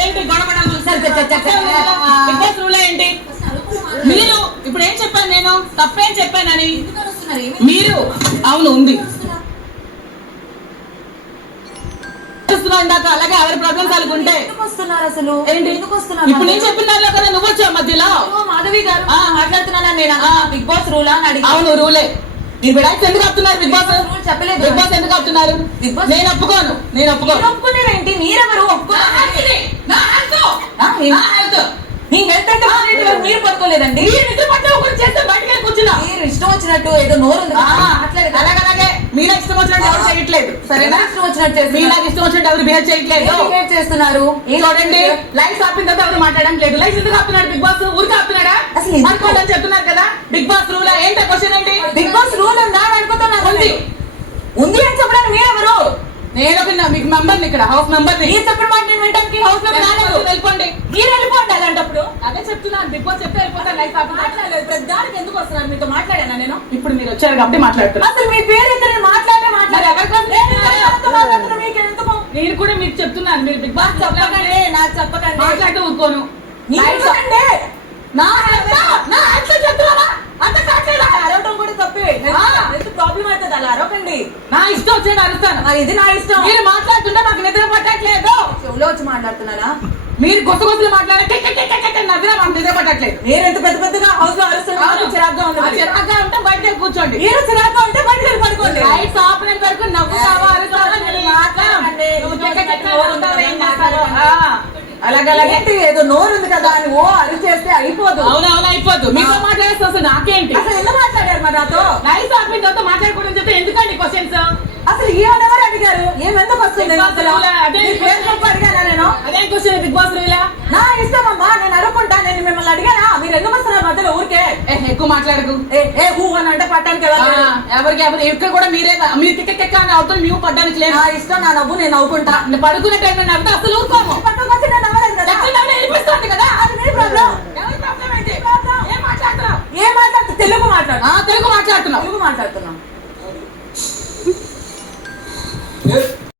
ఏంటి గొడవడం. Big rule ఏంటి మీరు ఇప్పుడు ఏం చెప్పాను నేను? తప్పేం చెప్పానని మీరు అవును ఉంది. ఇందాక అలాగే ఎవరి ప్రాబ్లమ్స్ వాళ్ళకు ఉంటే ఎందుకు వస్తున్నారు అసలు ఏంటి? ఎందుకు వస్తున్నారు ఇప్పుడు నేను చెప్పిన దానిలో కదా నువ్వు వచ్చావు మధ్యలో? ఓ, మాధవి గారు ఆ. మాట్లాడుతున్నానా నేను బిగ్ బాస్ రూల్ అని అడిగి అవును రూలే. మీరు ఎందుకు ఆపుతున్నారు బిగ్ బాస్? రూల్ చెప్పలేదు. బిగ్ బాస్ ఎందుకు ఆపుతున్నారు బిగ్ బాస్ నేను ఒప్పుకోను నేను ఒప్పుకోను. మీరు ఒప్పుకున్నారేంటి మీరెవరు? మీ హెల్త్ మరి మీరు పట్టుకోలేదండి మీరు మీరు ఇష్టం వచ్చినట్టు ఏదో నోరు మీలా ఇష్టం వచ్చినట్టు ఎవరు చేయట్లేదు. సరేనా సరేనా? ఇష్టం వచ్చినట్టు చేస్తున్నారు. మీలా ఇష్టం వచ్చినట్టు ఎవరు బిహేవ్ చేయట్లేదు. ఏం బిహేవ్ చేస్తున్నారు? ఏం చూడండి లైఫ్ ఆపిన తర్వాత ఎవరు మాట్లాడడం లేదు. లైఫ్ ఎందుకు ఆపుతున్నాడు బిగ్ బాస్? ఊరికి ఆపుతున్నాడా? అసలు చెప్తున్నారు కదా బిగ్ బాస్ రూల్ ఏంటో క్వశ్చన్ ఏంటి బిగ్ బాస్ రూల్ ఉందా అని అనుకుంటున్నాను ఉంది. ఉంది అని చెప్పడానికి మీరెవరు? నేను ఒక మీకు మెంబర్ ఇక్కడ హౌస్ మెంబర్ మీరు చెప్పిన మాట నేను వినడానికి హౌస్లో రాలేదు. వెళ్ళిపోండి. మీరు వెళ్ళిపోండి అలాంటప్పుడు. అదే చెప్తున్నాను బిగ్ బాస్ చెప్తే వెళ్ళిపోతాను లైఫ్ మాట్లాడలేదు పెద్దానికి ఎందుకు వస్తున్నారు? మీతో మాట్లాడానా నేను? ఇప్పుడు మీరు వచ్చారు కాబట్టి మాట్లాడుతున్నా. అసలు మీ పేరు ఎంత? నేను మాట్లాడే ఎవరి మాట్లాడారు మీకు ఎందుకు? నేను కూడా మీకు చెప్తున్నాను మీరు బిగ్ బాస్ చెప్పకండి నాకు చెప్పకండి. మాట్లాడుతూ ఊరుకోను. నా నా హెల్త్ చెప్తున్నావా? అంత కాట్లేదా అరవటం కూడా తప్పే. ప్రాబ్లం అవుతుంది అలా అరవకండి నా ఇష్టం వచ్చేది అరుస్తాను. మరి ఇది నా ఇష్టం. మీరు మాట్లాడుతుంటే నాకు నిద్ర పట్టట్లేదు. చెవులో వచ్చి మాట్లాడుతున్నారా? మీరు గుస గుసలు మాట్లాడే నవ్వినా మాకు నిద్ర పట్టట్లేదు. మీరు ఎంత పెద్ద పెద్దగా హౌస్లో అరుస్తున్నారు. చిరాగ్గా ఉంది. చిరాగ్గా ఉంటే వెళ్ళి కూర్చోండి. మీరు చిరాగ్గా ఉంటే వెళ్ళి పడుకోండి. లైట్స్ ఆపినంత వరకు నవ్వుతావా అరుస్తావా నేను మాట్లాడకండి నువ్వు చెక్క చెక్క నవ్వుతావా ఏం చేస్తావో ఆ, అలాగే అలాగే ఏంటి? ఏదో నోరు ఉంది కదా అని ఓ అరి చేస్తే అయిపోదు. అవును అవును అయిపోద్దు మీతో మాట్లాడేసి వస్తుంది నాకేంటి? అసలు ఎందుకు మాట్లాడారు మరి నాతో? లైఫ్ తర్వాత మాట్లాడకూడదని చెప్తే ఎందుకండి క్వశ్చన్స్ అసలు ఏమన్నవారు అడిగారు? ఏమెందుకు వస్తుంది అసలు? అదే అడిగానా నేను? అదే క్వశ్చన్ బిగ్ బాస్ నా ఇష్టం అమ్మా నేను అడుగుకుంటా నేను మిమ్మల్ని అడిగానా? మీరు ఎందుకు వస్తున్నారు మధ్యలో ఊరికే? ఎక్కువ మాట్లాడకు. ఏ ఊ అని అంటే పట్టానికి వెళ్ళాలి ఎవరికి ఎవరు ఇక్కడ కూడా మీరే మీరు టికెట్ ఎక్క అని అవుతుంది మేము పడ్డానికి లేదు. నా ఇష్టం నా నవ్వు నేను నవ్వుకుంటా. పడుకునే టైంలో నవ్వుతా అసలు ఊరుకోము. పట్టుకొచ్చి నేను నవ్వలేదు కదా? వెళ్ళిపోతుంది కదా? అది మీ ప్రాబ్లం ఎవరి ప్రాబ్లం ఏం మాట్లాడుతున్నావు? ఏం మాట్లాడుతూ తెలుగు మాట్లాడు. మాట్లాడుతున్నాం. తెలుగు మాట్లాడుతున్నాం